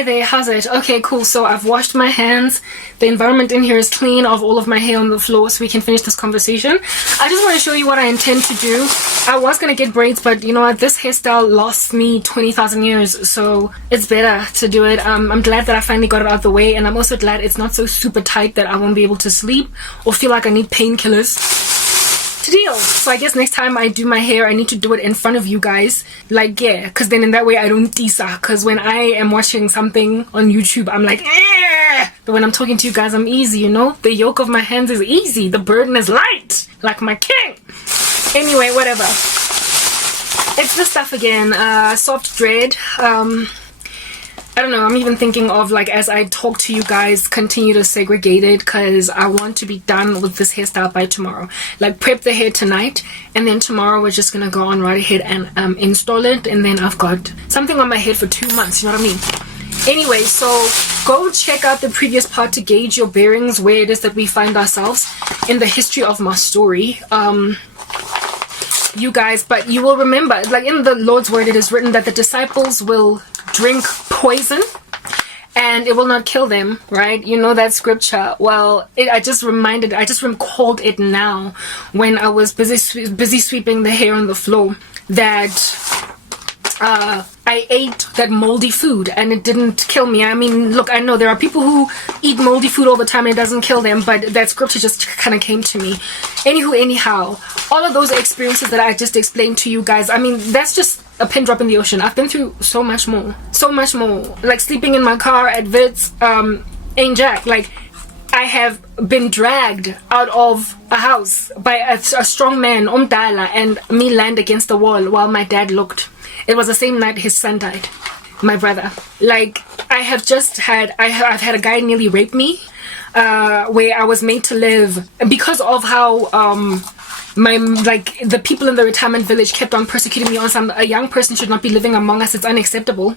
Hi there, how's it? Okay, cool. So I've washed my hands. The environment in here is clean of all of my hair on the floor, so we can finish this conversation. I just want to show you what I intend to do. I was going to get braids, but you know what? This hairstyle lost me 20,000 years, so it's better to do it. I'm glad that I finally got it out of the way, and I'm also glad it's not so super tight that I won't be able to sleep or feel like I need painkillers to deal. So I guess next time I do my hair, I need to do it in front of you guys, like, yeah, because then in that way I don't tisa, because when I am watching something on YouTube I'm like, eh! But when I'm talking to you guys I'm easy, you know, the yoke of my hands is easy, the burden is light, like my king. Anyway, whatever, it's this stuff again. Soft dread. I don't know, I'm even thinking of, like, as I talk to you guys, continue to segregate it, because I want to be done with this hairstyle by tomorrow. Like, prep the hair tonight, and then tomorrow we're just gonna go on right ahead and install it, and then I've got something on my head for 2 months, you know what I mean? Anyway, so go check out the previous part to gauge your bearings, where it is that we find ourselves in the history of my story. You guys, but you will remember, like in the Lord's word it is written that the disciples will drink poison and it will not kill them, right? You know that scripture. Well, I just recalled it now when I was busy sweeping the hair on the floor, that I ate that moldy food and it didn't kill me. I mean, look, I know there are people who eat moldy food all the time and it doesn't kill them, but that scripture just kind of came to me. Anyhow, all of those experiences that I just explained to you guys, I mean, that's just a pin drop in the ocean. I've been through so much more, like sleeping in my car at Vitz, ain't jack. Like, I have been dragged out of a house by a strong man, Omdala, and me land against the wall while my dad looked. It was the same night his son died, my brother. Like, I've had a guy nearly rape me, where I was made to live because of how the people in the retirement village kept on persecuting me on a young person should not be living among us, it's unacceptable.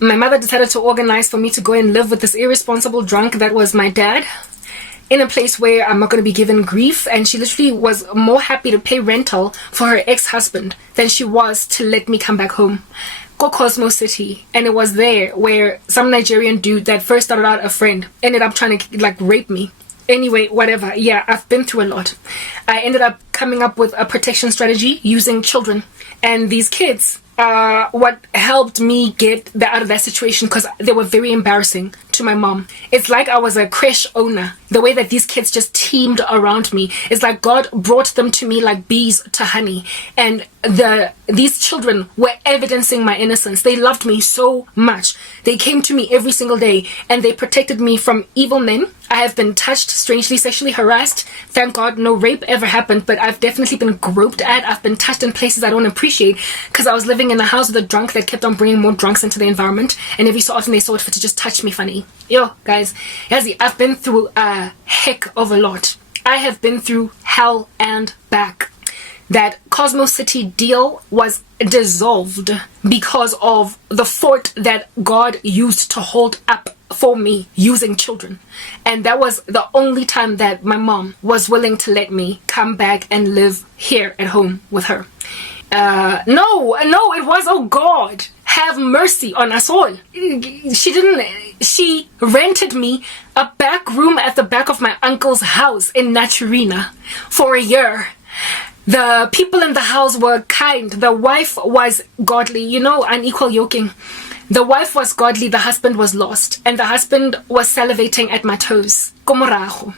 My mother decided to organize for me to go and live with this irresponsible drunk that was my dad, in a place where I'm not going to be given grief, and she literally was more happy to pay rental for her ex-husband than she was to let me come back home. Go Cosmo City. And it was there where some Nigerian dude that first started out a friend ended up trying to like rape me. Anyway, whatever. Yeah, I've been through a lot. I ended up coming up with a protection strategy using children, and these kids what helped me get out of that situation, because they were very embarrassing to my mom. It's like I was a creche owner. The way that these kids just teamed around me, it's like God brought them to me like bees to honey, and these children were evidencing my innocence. They loved me so much. They came to me every single day and they protected me from evil men. I have been touched, strangely sexually harassed. Thank God no rape ever happened, but I've definitely been groped at. I've been touched in places I don't appreciate, because I was living in a house with a drunk that kept on bringing more drunks into the environment, and every so often they saw it fit to just touch me funny. Yo, guys, Yazi, I've been through a heck of a lot. I have been through hell and back. That Cosmo City deal was dissolved because of the fort that God used to hold up for me using children. And that was the only time that my mom was willing to let me come back and live here at home with her. No, it was, oh God, have mercy on us all. She rented me a back room at the back of my uncle's house in Naturina for a year. The people in the house were kind. The wife was godly, you know, unequal yoking. The wife was godly, the husband was lost, and the husband was salivating at my toes. Komorago.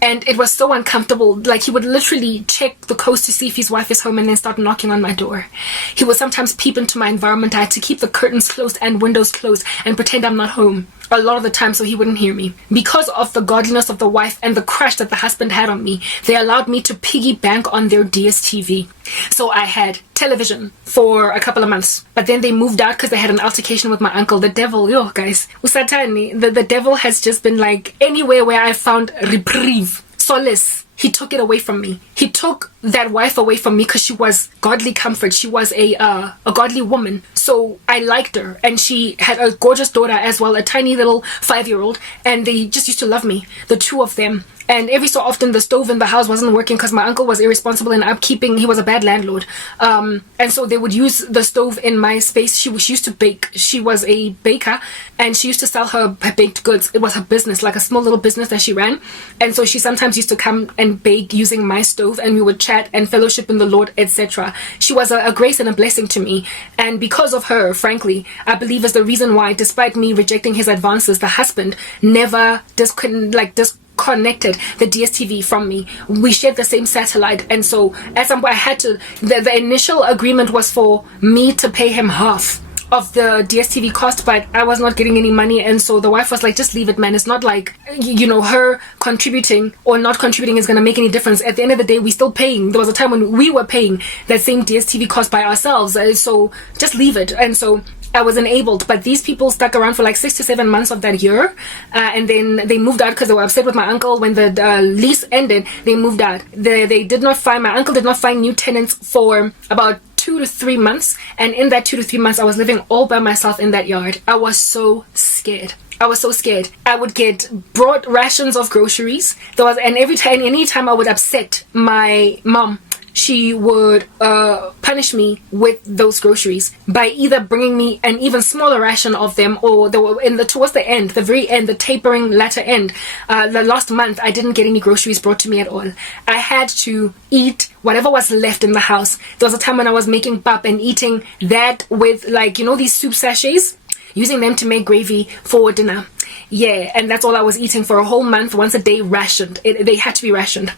And it was so uncomfortable. Like, he would literally check the coast to see if his wife is home and then start knocking on my door. He would sometimes peep into my environment. I had to keep the curtains closed and windows closed and pretend I'm not home a lot of the time so he wouldn't hear me. Because of the godliness of the wife and the crush that the husband had on me, they allowed me to piggy bank on their DSTV. So I had television for a couple of months. But then they moved out because they had an altercation with my uncle. The devil, yo guys, Usatani, the devil has just been like, anywhere where I found reprieve, solace, he took it away from me. He took that wife away from me because she was godly comfort. She was a godly woman. So I liked her. And she had a gorgeous daughter as well, a tiny little 5-year-old. And they just used to love me, the two of them. And every so often the stove in the house wasn't working because my uncle was irresponsible in upkeeping. He was a bad landlord. And so they would use the stove in my space. She used to bake. She was a baker and she used to sell her baked goods. It was her business, like a small little business that she ran. And so she sometimes used to come and bake using my stove, and we would chat and fellowship in the Lord, etc. She was a grace and a blessing to me. And because of her, frankly, I believe is the reason why, despite me rejecting his advances, the husband never disconnected the DSTV from me. We shared the same satellite, and so at some point I had to, the initial agreement was for me to pay him half of the DSTV cost, but I was not getting any money, and so the wife was like, just leave it, man. It's not like, her contributing or not contributing is going to make any difference. At the end of the day, we still paying. There was a time when we were paying that same DSTV cost by ourselves, so just leave it. And so I was enabled, but these people stuck around for like 6 to 7 months of that year, and then they moved out because they were upset with my uncle. When the lease ended, they moved out. My uncle did not find new tenants for about 2 to 3 months, and in that 2 to 3 months I was living all by myself in that yard. I was so scared. I would get brought rations of groceries. And anytime I would upset my mom, she would punish me with those groceries by either bringing me an even smaller ration of them, or towards the end, the very end, the tapering latter end, the last month, I didn't get any groceries brought to me at all. I had to eat whatever was left in the house. There was a time when I was making pap and eating that with these soup sachets, using them to make gravy for dinner. Yeah, and that's all I was eating for a whole month, once a day, rationed. They had to be rationed.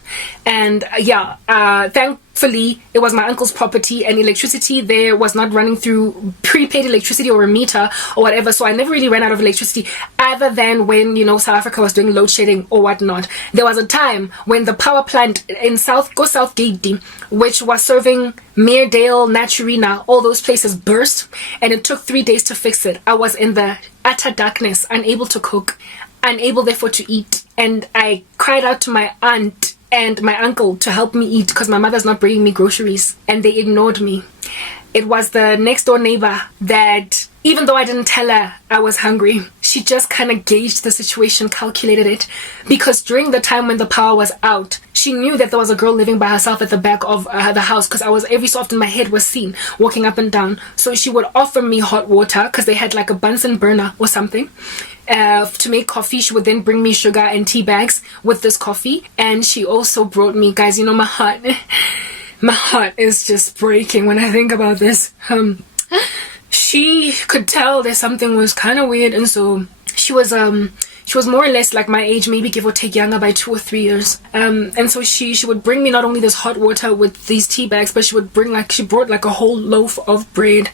And thankfully, it was my uncle's property, and electricity there was not running through prepaid electricity or a meter or whatever, so I never really ran out of electricity, other than when, South Africa was doing load shedding or whatnot. There was a time when the power plant in South Gate, which was serving Meerdale, Naturina, all those places, burst, and it took 3 days to fix it. I was in the utter darkness, unable to cook, unable therefore to eat, and I cried out to my aunt and my uncle to help me eat because my mother's not bringing me groceries, and they ignored me. It was the next door neighbor that, even though I didn't tell her I was hungry, she just kind of gauged the situation, calculated it, because during the time when the power was out, she knew that there was a girl living by herself at the back of the house, because every so often my head was seen walking up and down. So she would offer me hot water because they had like a Bunsen burner or something to make coffee. She would then bring me sugar and tea bags with this coffee, and she also brought me, guys, my heart is just breaking when I think about this. She could tell that something was kind of weird, and so she was more or less like my age, maybe give or take younger by 2 or 3 years. And so she would bring me not only this hot water with these tea bags, but she brought like a whole loaf of bread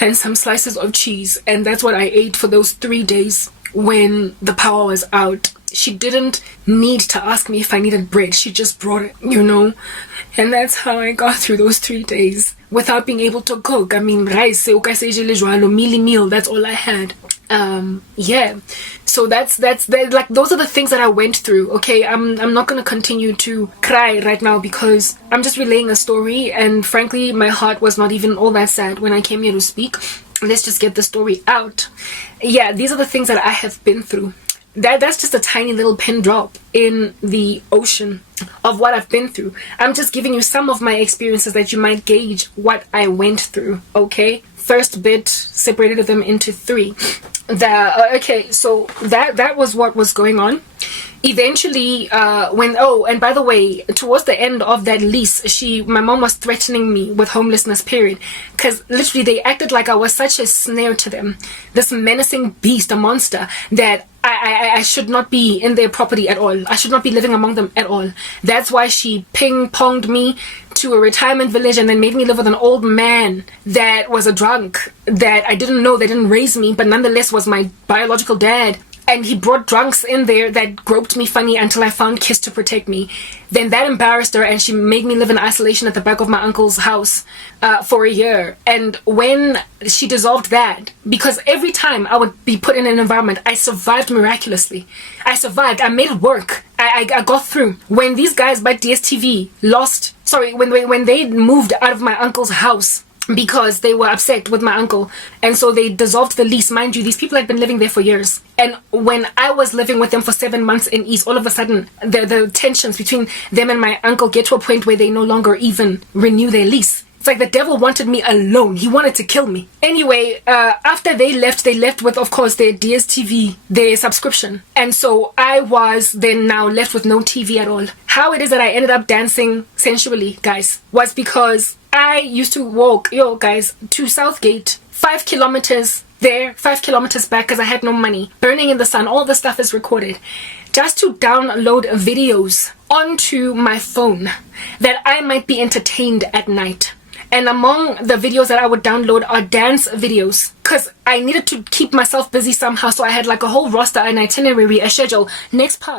and some slices of cheese, and that's what I ate for those 3 days when the power was out. She didn't need to ask me if I needed bread. She just brought it, And that's how I got through those 3 days without being able to cook. I mean, rice, meal, that's all I had. So that's like, those are the things that I went through. Okay, I'm not gonna continue to cry right now because I'm just relaying a story, and frankly my heart was not even all that sad when I came here to speak. Let's just get the story out. Yeah, these are the things that I have been through. That's just a tiny little pin drop in the ocean of what I've been through. I'm just giving you some of my experiences that you might gauge what I went through. Okay, first bit, separated them into 3. So that was what was going on. Eventually, and by the way, towards the end of that lease, my mom was threatening me with homelessness, period. Because literally they acted like I was such a snare to them. This menacing beast, a monster, that I should not be in their property at all. I should not be living among them at all. That's why she ping-ponged me to a retirement village and then made me live with an old man that was a drunk, that I didn't know, they didn't raise me, but nonetheless was my biological dad. And he brought drunks in there that groped me funny until I found Kiss to protect me. Then that embarrassed her, and she made me live in isolation at the back of my uncle's house for a year. And when she dissolved that, because every time I would be put in an environment, I survived miraculously. I survived. I made it work. I got through. When these guys by DSTV when they moved out of my uncle's house, because they were upset with my uncle, and so they dissolved the lease. Mind you, these people had been living there for years, and when I was living with them for 7 months in East, all of a sudden the tensions between them and my uncle get to a point where they no longer even renew their lease. It's like the devil wanted me alone. He wanted to kill me. Anyway, after they left with, of course, their DSTV, their subscription. And so I was then now left with no TV at all. How it is that I ended up dancing sensually, guys, was because I used to walk, guys, to Southgate, 5 kilometers there, 5 kilometers back, because I had no money. Burning in the sun, all the stuff is recorded. Just to download videos onto my phone that I might be entertained at night. And among the videos that I would download are dance videos, because I needed to keep myself busy somehow. So I had like a whole roster, an itinerary, a schedule. Next part.